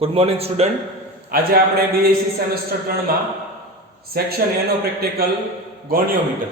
Good morning student. આજે આપણે BSc semester 3 માં સેક્શન એ નો પ્રેક્ટિકલ ગોનિયોમીટર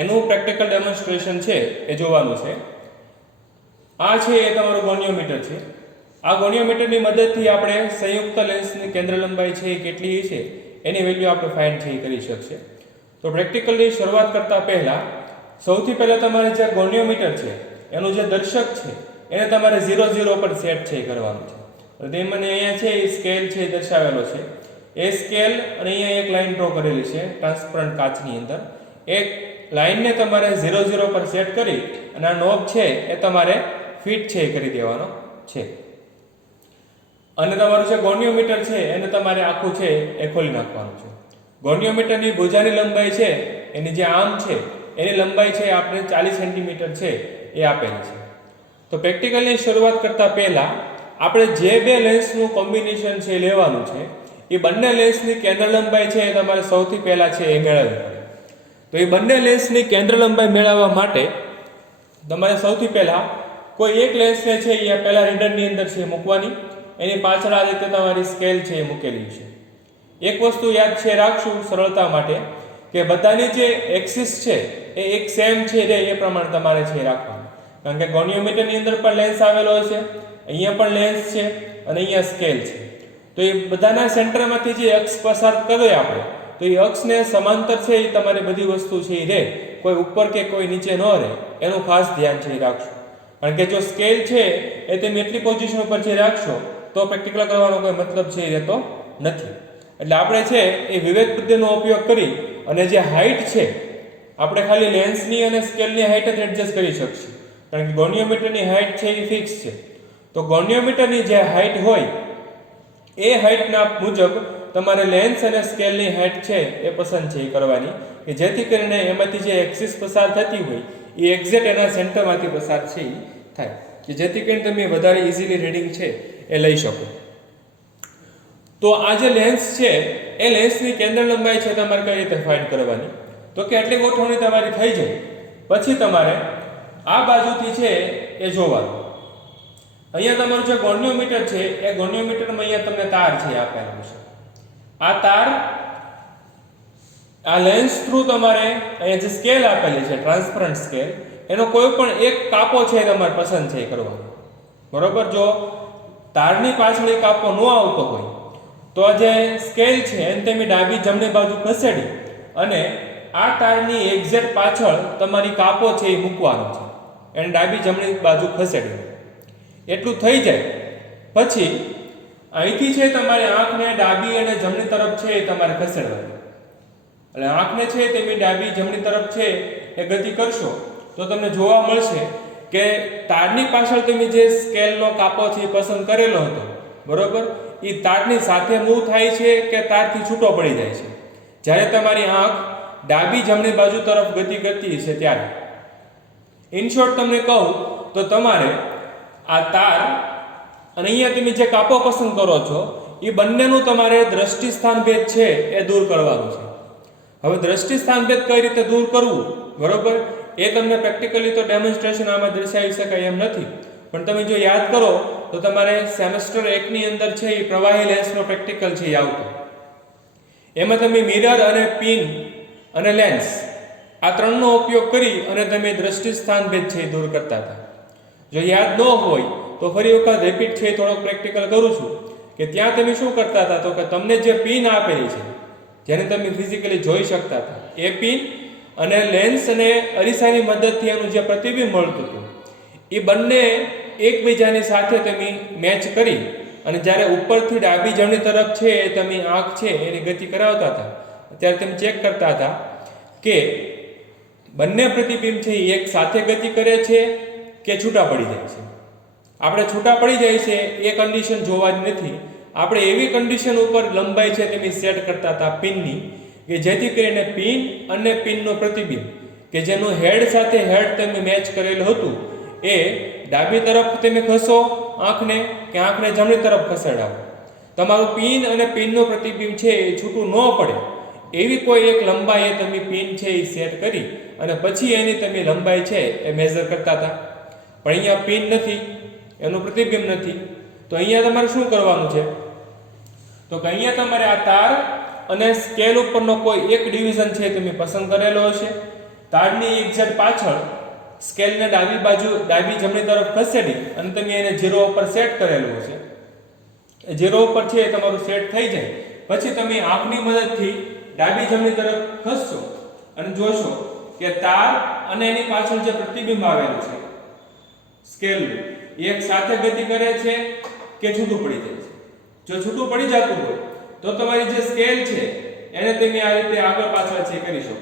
એનું પ્રેક્ટિકલ ડેમોન્સ્ટ્રેશન છે એ જોવાનું છે. આ છે એ તમારું ગોનિયોમીટર છે. આ ગોનિયોમીટરની મદદથી આપણે સંયુક્ત લેન્સની કેન્દ્ર લંબાઈ છે એ કેટલી છે એની વેલ્યુ આપણે ફાઇન્ડ છે કરી શકશે. તો પ્રેક્ટિકલની શરૂઆત કરતા પહેલા સૌથી પહેલા તમારે જે ગોનિયોમીટર છે એનું જે દર્શક છે એને તમારે 0 0 પર સેટ છે કરવાનું છે. તો તે મને અહીંયા છે એ સ્કેલ છે દર્શાવેલો છે. એ સ્કેલ અને અહીંયા એક લાઈન ડ્રો કરેલી છે ટ્રાન્સપરન્ટ કાચની અંદર. એક લાઈનને તમારે 0 0 પર સેટ કરી અને આ નોબ છે એ તમારે ફિટ છે કરી દેવાનો છે. અને તમારું જે ગોનિયોમીટર છે એને તમારે આખું છે એ ખોલી નાખવાનું છે. ગોનિયોમીટરની ભુજાની લંબાઈ છે એની જે આર્મ છે એની લંબાઈ છે આપણે 40 સેન્ટીમીટર છે એ આપેલી છે. તો પ્રેક્ટિકલની શરૂઆત કરતા પહેલા આપણે જે બે લેન્સનું કોમ્બિનેશન છે લેવાનું છે એ બંને લેન્સની કેન્દ્ર લંબાઈ છે એ તમારે સૌથી પહેલા છે એ મેળવવી પડે. તો એ બંને લેન્સની કેન્દ્ર લંબાઈ મેળવવા માટે તમારે સૌથી પહેલા કોઈ એક લેન્સને છે એ પહેલા રીડરની અંદર છે મૂકવાની. એની પાછળ આ રીતે તમારી સ્કેલ છે એ મૂકેલી છે. એક વસ્તુ યાદ છે રાખશું સરળતા માટે કે બધાની જે એક્સિસ છે એ એક સેમ છે એ પ્રમાણે તમારે છે રાખવાનું. કારણ કે ગોનિયોમીટરની અંદર પણ લેન્સ આવેલો છે, અહીંયા પણ લેન્સ છે અને અહીંયા સ્કેલ છે. તો એ બધાના સેન્ટરમાંથી જે અક્ષ પસાર કરીએ આપણે તો એ અક્ષને સમાંતર છે એ તમારી બધી વસ્તુ છે એ રહે, કોઈ ઉપર કે કોઈ નીચે ન રહે એનું ખાસ ધ્યાન છે એ રાખશો. કારણ કે જો સ્કેલ છે એ તમે એટલી પોઝિશન ઉપર જે રાખશો તો પ્રેક્ટિકલ કરવાનો કોઈ મતલબ છે એ રહેતો નથી. એટલે આપણે છે એ વિવેક બુદ્ધિનો ઉપયોગ કરી અને જે હાઈટ છે આપણે ખાલી લેન્સની અને સ્કેલની હાઈટ જ એડજસ્ટ કરી શકશું. કારણ કે ગોનિયોમીટરની હાઈટ છે એ ફિક્સ છે. તો ગોનિયોમીટરની જે હાઈટ હોય એ હાઈટના મુજબ તમારે લેન્સ અને સ્કેલની હાઈટ છે એ પસંદ છે એ કરવાની કે જેથી કરીને એમાંથી જે એક્સિસ પસાર થતી હોય એ એક્ઝેક્ટ એના સેન્ટરમાંથી પસાર છે એ થાય કે જેથી કરીને તમે વધારે ઇઝીલી રીડિંગ છે એ લઈ શકો. તો આ જે લેન્સ છે એ લેન્સની કેન્દ્ર લંબાઈ છે તમારે કઈ રીતે ફાઇન્ડ કરવાની? તો કે આટલી ગોઠવણી તમારી થઈ જાય પછી તમારે આ બાજુથી છે એ જોવાનું. અહીંયા તમારું જે ગોનિયોમીટર છે એ ગોનિયોમીટરમાં અહીંયા તમને તાર છે આપેલું છે. આ તાર આ લેન્સ થ્રુ તમારે અહીંયા જે સ્કેલ આપેલી છે ટ્રાન્સપરન્ટ સ્કેલ એનો કોઈ પણ એક કાપો છે તમારે પસંદ છે કરવાનો. બરોબર? જો તારની પાછળ એક કાપો ન આવતો હોય તો આ જે સ્કેલ છે એને તમે ડાબી જમણી બાજુ ખસેડી અને આ તારની એક્ઝેક્ટ પાછળ તમારી કાપો છે એ મૂકવાનો છે. એને ડાબી જમણી બાજુ ખસેડી એટલું થઈ જાય પછી અહીંથી છે તમારે આંખને ડાબી અને જમણી તરફ છે એ તમારે ખસેડવાની. એટલે આંખને છે તમે ડાબી જમણી તરફ છે એ ગતિ કરશો તો તમને જોવા મળશે કે તારની પાછળ તમે જે સ્કેલનો કાપો છે એ પસંદ કરેલો હતો બરોબર એ તારની સાથે મૂવ થાય છે કે તારથી છૂટો પડી જાય છે જ્યારે તમારી આંખ ડાબી જમણી બાજુ તરફ ગતિ કરતી છે ત્યારે. ઇન શોર્ટ તમને કહું તો તમારે આ તાર અને અહીંયા તમે જે કાપો પસંદ કરો છો એ બંનેનું તમારે દ્રષ્ટિ સ્થાન ભેદ છે એ દૂર કરવાનું છે. હવે દ્રષ્ટિ સ્થાન ભેદ કઈ રીતે દૂર કરવું બરોબર એ તમને પ્રેક્ટિકલી તો ડેમોન્સ્ટ્રેશન આમાં દર્શાવી શકાય એમ નથી, પણ તમે જો યાદ કરો તો તમારે સેમેસ્ટર 1 ની અંદર છે એ પ્રવાહી લેન્સનો પ્રેક્ટિકલ છે એ આવતો. એમાં તમે મિરર અને પિન અને લેન્સ આ ત્રણનો ઉપયોગ કરી અને તમે દ્રષ્ટિ સ્થાન ભેદ છે એ દૂર કરતા હતા. જો યાદ ન હોય તો ફરી વખત રિપીટ છે થોડોક પ્રેક્ટિકલ કરું છું કે ત્યાં તમે શું કરતા હતા તો કે તમને જે પિન આપેલી છે જેને તમે ફિઝિકલી જોઈ શકતા હતા એ પિન અને લેન્સ અને અરીસાની મદદથી એનું જે પ્રતિબિંબ મળતું હતું એ બંને એકબીજાની સાથે તમે મેચ કરી અને જ્યારે ઉપરથી ડાબી જમણી તરફ છે એ તમે આંખ છે એની ગતિ કરાવતા હતા ત્યારે તમે ચેક કરતા હતા કે બંને પ્રતિબિંબ છે એ એક સાથે ગતિ કરે છે કે છૂટા પડી જાય છે. આપણે છૂટા પડી જાય છે એ કન્ડિશન જોવાની નથી. આપણે એવી કન્ડિશન ઉપર લંબાઈ છે તમે સેટ કરતા હતા પિનની કે જેથી કરીને પિન અને પિનનું પ્રતિબિંબ કે જેનું હેડ સાથે હેડ તમે મેચ કરેલું હતું એ ડાબી તરફ તમે ખસો આંખને કે આંખને જમણી તરફ ખસેડાવો. તમારું પિન અને પિનનું પ્રતિબિંબ છે એ છૂટું ન પડે એવી કોઈ એક લંબાઈએ તમે પિન છે એ સેટ કરી અને પછી એની તમે લંબાઈ છે એ મેઝર કરતા હતા. પણ અહીંયા પિન નથી, એનું પ્રતિબિંબ નથી. તો અહીંયા તમારે શું કરવાનું છે તો કે અહીંયા તમારે આ તાર અને સ્કેલ ઉપરનો કોઈ એક ડિવિઝન છે તમે પસંદ કરેલો હશે. તારની એક્ઝેક્ટ પાછળ સ્કેલને ડાબી જમણી તરફ ખસેડી અને તમે એને 0 ઉપર સેટ કરેલું હશે. એ 0 ઉપર છે એ તમારું સેટ થઈ જાય પછી તમે આંખની મદદથી ડાબી જમણી તરફ ખસશો અને જોશો કે તાર અને એની પાછળ જે પ્રતિબિંબ આવેલું છે સ્કેલનું એક સાથે ગતિ કરે છે કે છૂટું પડી જાય છે. જો છૂટું પડી જતું હોય તો તમારી જે સ્કેલ છે એને તમે આ રીતે આગળ પાછળ છે કરી શકો.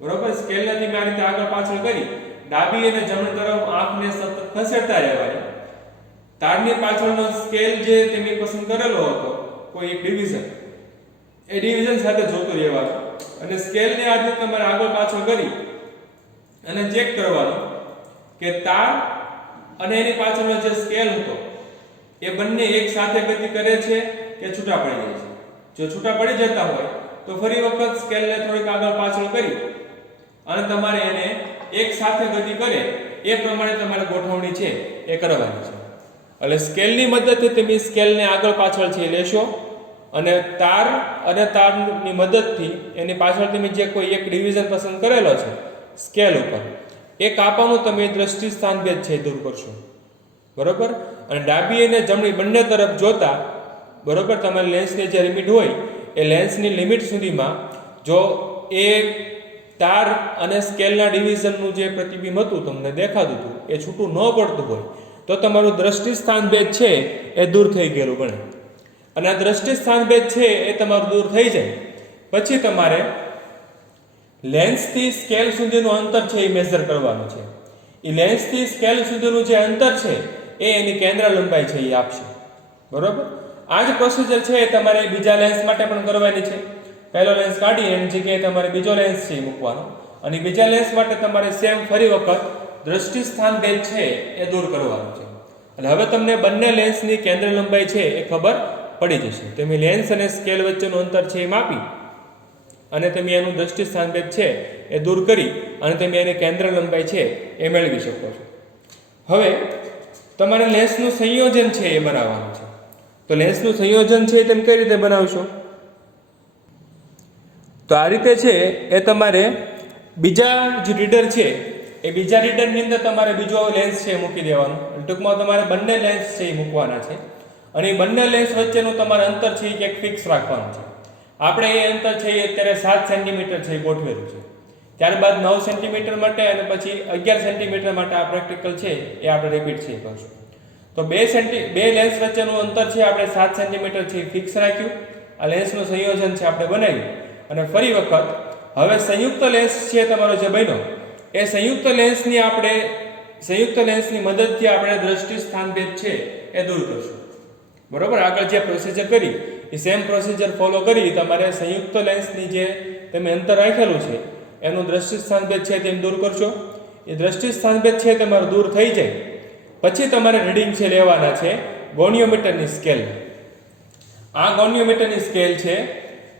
બરોબર, સ્કેલને તમે આ રીતે આગળ પાછળ કરી ડાબી અને જમણી તરફ આંખને સતત ખસેડતા રહેવાની. તારની પાછળનો સ્કેલ જે તમે પસંદ કરેલો હતો કોઈ એક ડિવિઝન એ ડિવિઝન સાથે જોતું રહેવાનું અને સ્કેલને આ રીતે તમારે આગળ પાછળ કરી અને ચેક કરવાનું કે તાર અને એની પાછળનો જે સ્કેલ હતો એ બંને એક સાથે ગતિ કરે છે કે છૂટા પડી જાય છે. જો છૂટા પડી જતા હોય તો ફરી વખત સ્કેલને થોડીક આગળ પાછળ કરી અને તમારે એને એક સાથે ગતિ કરે એ પ્રમાણે તમારે ગોઠવણી છે એ કરવાની છે. એટલે સ્કેલની મદદથી તમે સ્કેલને આગળ પાછળ છે લેશો અને તાર અને તારની મદદથી એની પાછળ તમે જે કોઈ એક ડિવિઝન પસંદ કરેલો છે સ્કેલ ઉપર એ કાપાનું તમે દ્રષ્ટિ સ્થાન ભેદ છે દૂર કરશો. બરોબર, અને ડાબી અને જમણી બંને તરફ જોતા બરોબર તમારી લેન્સની જે લિમિટ હોય એ લેન્સની લિમિટ સુધીમાં જો એ તાર અને સ્કેલના ડિવિઝનનું જે પ્રતિબિંબ હતું તમને દેખાતું હતું એ છૂટું ન પડતું હોય તો તમારું દ્રષ્ટિ સ્થાન ભેદ છે એ દૂર થઈ ગયેલું ગણે. અને આ દ્રષ્ટિ સ્થાન ભેદ છે એ તમારું દૂર થઈ જાય પછી તમારે લેન્સથી સ્કેલ સુધીનું અંતર છે એ મેઝર કરવાનું છે. એ લેન્સથી સ્કેલ સુધીનું જે અંતર છે એ એની કેન્દ્ર લંબાઈ છે એ આપશે. બરોબર, આ જ પ્રોસિજર છે એ તમારે બીજા લેન્સ માટે પણ કરવાની છે. પહેલો લેન્સ કાઢી એની જગ્યાએ તમારે બીજો લેન્સ છે મૂકવાનો અને બીજા લેન્સ માટે તમારે સેમ ફરી વખત દ્રષ્ટિ સ્થાન ભેદ છે એ દૂર કરવાનું છે. એટલે હવે તમને બંને લેન્સની કેન્દ્ર લંબાઈ છે એ ખબર પડી જશે. તમે લેન્સ અને સ્કેલ વચ્ચેનું અંતર છે એ માપી અને તમે એનું દ્રષ્ટિ સ્થાન ભેદ છે એ દૂર કરી અને તમે એની કેન્દ્ર લંબાઈ છે એ મેળવી શકો છો. હવે તમારે લેન્સનું સંયોજન છે એ બનાવવાનું છે. તો લેન્સનું સંયોજન છે તમે કઈ રીતે બનાવશો? તો આ રીતે છે એ તમારે બીજા જે રીડર છે એ બીજા રીડરની અંદર તમારે બીજો લેન્સ છે મૂકી દેવાનો. ટૂંકમાં તમારે બંને લેન્સ છે એ મૂકવાના છે અને એ બંને લેન્સ વચ્ચેનું તમારે અંતર છે એ ક્યાંક ફિક્સ રાખવાનું છે. આપણે એ અંતર છે એ અત્યારે 7 સેન્ટીમીટર છે એ ગોઠવેલું છે. ત્યારબાદ 9 સેન્ટીમીટર માટે અને પછી 11 સેન્ટીમીટર માટે આ પ્રેક્ટિકલ છે એ આપણે રિપીટ છે કરશું. તો બે લેન્સ વચ્ચેનું અંતર છે આપણે 7 સેન્ટીમીટર છે ફિક્સ રાખ્યું. આ લેન્સનું સંયોજન છે આપણે બનાવ્યું અને ફરી વખત હવે સંયુક્ત લેન્સ છે તમારો જે બન્યો એ સંયુક્ત લેન્સની મદદથી આપણે દ્રષ્ટિ સ્થાન ભેદ છે એ દૂર કરશું. બરોબર, આગળ જે પ્રોસિજર કરી એ સેમ પ્રોસિજર ફોલો કરી તમારે સંયુક્ત લેન્સની જે તમે અંતર રાખેલું છે એનું દ્રષ્ટિ સ્થાન ભેદ છે તેમ દૂર કરશો. એ દ્રષ્ટિ સ્થાન ભેદ છે તમારું દૂર થઈ જાય પછી તમારે રીડિંગ છે લેવાના છે ગોનિયોમીટરની સ્કેલ. આ ગોનિયોમીટરની સ્કેલ છે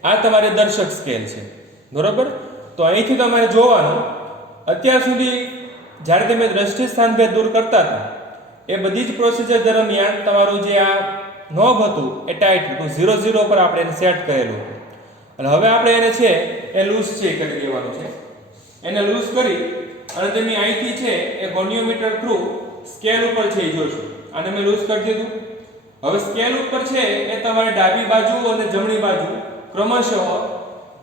આ તમારી દર્શક સ્કેલ છે. બરોબર, તો અહીંથી તમારે જોવાનું અત્યાર સુધી જ્યારે તમે દ્રષ્ટિ સ્થાન ભેદ દૂર કરતા હતા એ બધી જ પ્રોસિજર દરમિયાન તમારું જે આ નોબ હતું એ ટાઈટ હતું, 0 પર આપણે એને સેટ કરેલું હતું અને હવે આપણે એને છે એ લૂઝ છે કરી દેવાનું છે. એને લૂઝ કરી અને તમે અહીંથી છે એ ગોનિયોમીટર થ્રુ સ્કેલ ઉપર છે એ જોશો. આને મેં લૂઝ કરી દીધું. હવે સ્કેલ ઉપર છે એ તમારે ડાબી બાજુ અને જમણી બાજુ ક્રમશઃ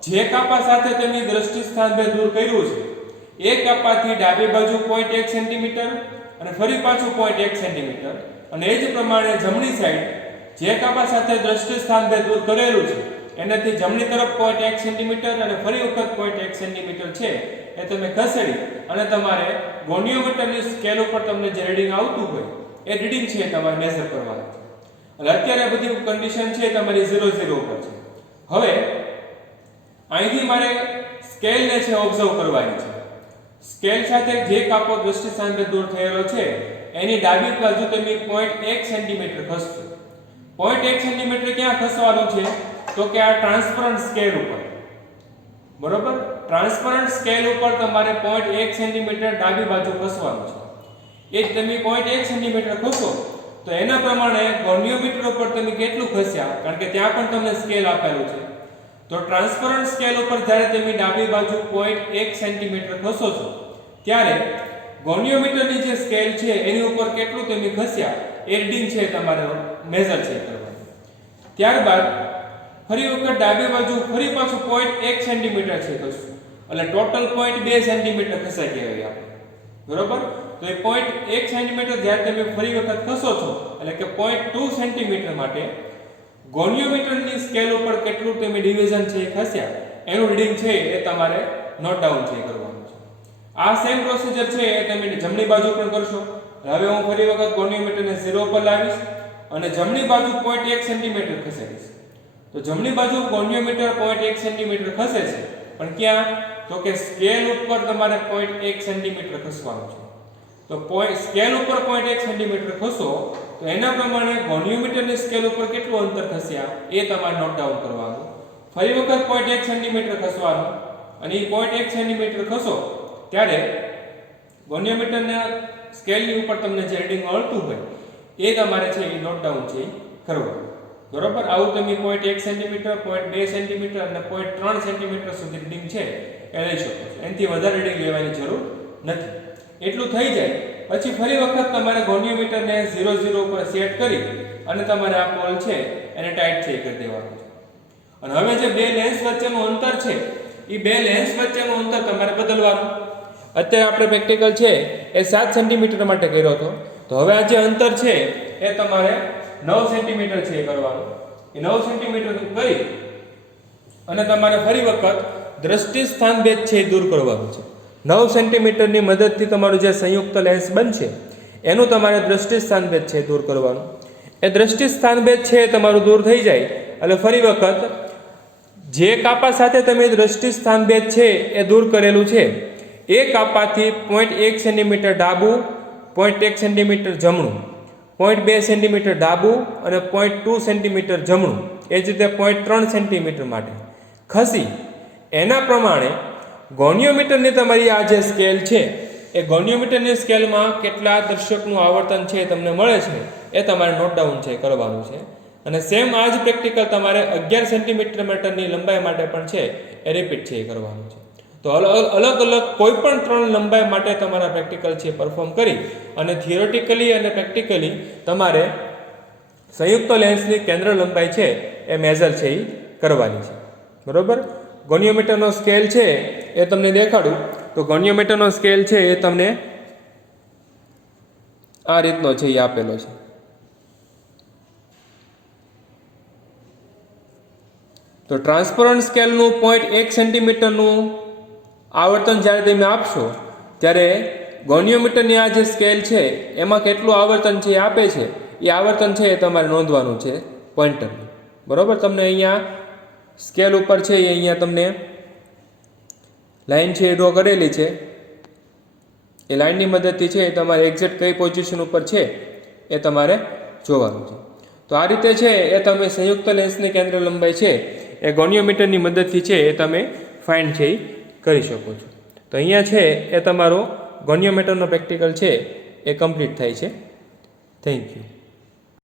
જે કાપા સાથે તમે દ્રષ્ટિ સ્થાન ભેદ દૂર કર્યું છે એ કાપાથી ડાબી બાજુ 0.1 સેન્ટીમીટર અને ફરી પાછું 0.1 સેન્ટીમીટર અને એ જ પ્રમાણે જમણી સાઈડ જે કાપા સાથે દ્રષ્ટિ સ્થાન ભેદ દૂર કરેલું છે એનાથી જમણી તરફ 0.1 સેન્ટીમીટર અને ફરી વખત 0.1 સેન્ટીમીટર છે એ તમે ખસેડી અને તમારે ગોનિયોમીટરની સ્કેલ ઉપર તમને જે રીડિંગ આવતું હોય એ રીડિંગ છે તમારે મેઝર કરવાનું છે. એટલે અત્યારે બધી કન્ડિશન છે તમારી 0 ઉપર છે. હવે અહીંથી મારે સ્કેલને છે ઓબ્ઝર્વ કરવાની છે. સ્કેલ સાથે જે કાપો દ્રષ્ટિ સ્થાન ભેદ દૂર થયેલો છે એની ડાબી બાજુ તમે 0.1 સેન્ટીમીટર ખસશો. 0.1 સેન્ટીમીટર ક્યાં ખસવાનું છે તો કે આ ટ્રાન્સપરન્ટ સ્કેલ ઉપર. બરોબર, ટ્રાન્સપરન્ટ સ્કેલ ઉપર તમારે 0.1 સેન્ટીમીટર ડાબી બાજુ ખસવાનું છે. એ જ તમે 0.1 સેન્ટીમીટર ખસો તો એના પ્રમાણે ગોનિયોમીટર ઉપર તમે કેટલું ખસ્યા, કારણ કે ત્યાં પણ તમને સ્કેલ આપેલું છે. તો ટ્રાન્સપરન્ટ સ્કેલ ઉપર જ્યારે તમે ડાબી બાજુ 0.1 સેન્ટીમીટર ખસો છો ત્યારે ગોનિયોમીટરની જે સ્કેલ છે એની ઉપર કેટલું તમે ખસ્યા એ રીડિંગ છે તમારે મેઝર છે કરવાનું. ત્યારબાદ ફરી વખત ડાબી બાજુ ફરી પાછું 0.1 સેન્ટીમીટર છે ખસશું, એટલે ટોટલ 0.2 સેન્ટીમીટર ખસાઈ કહેવાય આપણે, બરોબર. તો એ 0.1 સેન્ટીમીટર જ્યારે તમે ફરી વખત ખસો છો એટલે કે 0.2 સેન્ટીમીટર માટે ગોનિયોમીટરની સ્કેલ ઉપર કેટલું તમે ડિવિઝન છે એ ખસ્યા એનું રીડિંગ છે એ તમારે નોટ ડાઉન છે કરવાનું છે. આ સેમ પ્રોસિજર છે એ તમે જમણી બાજુ પણ કરશો. હવે હું ફરી વખત ગોનિયોમીટરને 0 પર લાવીશ અને જમણી બાજુ 0.1 સેન્ટીમીટર ખસેડીશ. તો જમણી બાજુ ગોનિયોમીટર 0.1 સેન્ટીમીટર ખસે છે, પણ ક્યાં? તો કે સ્કેલ ઉપર તમારે 0.1 સેન્ટીમીટર ખસવાનું છે. તો સ્કેલ ઉપર 0.1 સેન્ટીમીટર ખસો તો એના પ્રમાણે ગોનિયોમીટરની સ્કેલ ઉપર કેટલું અંતર ખસ્યા એ તમારે નોટ ડાઉન કરવાનું. ફરી વખત 0.1 સેન્ટીમીટર ખસવાનું અને એ 0.1 સેન્ટીમીટર ખસો ત્યારે ગોનિયોમીટરના સ્કેલની ઉપર તમને જે રીડિંગ મળતું હોય એ તમારે છે એ નોટ ડાઉન છે કરવાનું, બરોબર. આવું તમે 0.1 સેન્ટીમીટર, 0.2 સેન્ટીમીટર અને 0.3 સેન્ટીમીટર સુધી રીડિંગ છે એ લઈ શકો છો. એનાથી વધારે રીડિંગ લેવાની જરૂર નથી. એટલું થઈ જાય પછી ફરી વખત તમારે ગોનિયોમીટરને 0 ઉપર સેટ કરી અને તમારે આ પોલ છે એને ટાઈટ છે કરી દેવાનું છે. અને હવે જે બે લેન્સ વચ્ચેનું અંતર છે એ બે લેન્સ વચ્ચેનું અંતર તમારે બદલવાનું. અત્યારે આપણે પ્રેક્ટિકલ છે એ 7 સેન્ટીમીટર માટે કર્યો હતો, તો હવે આ જે અંતર છે એ તમારે 9 સેન્ટીમીટર છે કરવાનું. એ 9 સેન્ટીમીટર કરી અને તમારે ફરી વખત દ્રષ્ટિ સ્થાન ભેદ છે એ દૂર કરવાનું છે. 9 સેન્ટીમીટરની મદદથી તમારું જે સંયુક્ત લેન્સ બનશે એનું તમારે દ્રષ્ટિ સ્થાન ભેદ છે દૂર કરવાનું. એ દ્રષ્ટિ સ્થાન ભેદ છે તમારું દૂર થઈ જાય એટલે ફરી વખત જે કાપા સાથે તમે દ્રષ્ટિ સ્થાન ભેદ છે એ દૂર કરેલું છે એ કાપાથી 0.1 સેન્ટીમીટર ડાબું, 0.1 સેન્ટીમીટર જમણું, 0.2 સેન્ટીમીટર ડાબું અને 0.2 સેન્ટીમીટર જમણું, એ જ રીતે 0.3 સેન્ટીમીટર માટે ખસી એના પ્રમાણે ગોનિયોમીટરની તમારી આ જે સ્કેલ છે એ ગોનિયોમીટરની સ્કેલમાં કેટલા દર્શકનું આવર્તન છે એ તમને મળે છે એ તમારે નોટ ડાઉન છે કરવાનું છે. અને સેમ આ જ પ્રેક્ટિકલ તમારે 11 સેન્ટીમીટર મીટરની લંબાઈ માટે પણ છે એ રિપીટ છે કરવાનું છે. તો અલગ અલગ કોઈ પણ 3 લંબાઈ માટે તમારા પ્રેક્ટિકલ છે પરફોર્મ કરી અને થિયોરેટિકલી અને પ્રેક્ટિકલી તમારે સંયુક્ત લેન્સની કેન્દ્ર લંબાઈ છે એ મેઝર છે એ કરવાની છે, બરોબર. ગોનિયોમીટરનો સ્કેલ છે એ તમને દેખાડું તો ગોનિયોમીટરનો સ્કેલ છે એ તમને આ રીતનો છે એ આપેલો છે. તો ટ્રાન્સપરન્ટ સ્કેલનું 0.1 સેન્ટીમીટરનું આવર્તન જ્યારે તમે આપશો ત્યારે ગોનિયોમીટરની આ જે સ્કેલ છે એમાં કેટલું આવર્તન છે એ આપે છે એ આવર્તન છે એ તમારે નોંધવાનું છે પોઈન્ટરનું, બરોબર. તમને અહીંયા સ્કેલ ઉપર છે એ અહીંયા તમને લાઈન છે એ ડ્રો કરેલી છે. એ લાઈનની મદદથી છે એ તમારે એક્ઝેક્ટ કઈ પોઝિશન ઉપર છે એ તમારે જોવાનું છે. તો આ રીતે છે એ તમે સંયુક્ત લેન્સની કેન્દ્ર લંબાઈ છે એ ગોનિયોમીટરની મદદથી છે એ તમે ફાઇન્ડ છે એ કરી શકો છો. તો અહીંયા છે એ તમારો ગોનિયોમીટરનો પ્રેક્ટિકલ છે એ કમ્પ્લીટ થાય છે. Thank you.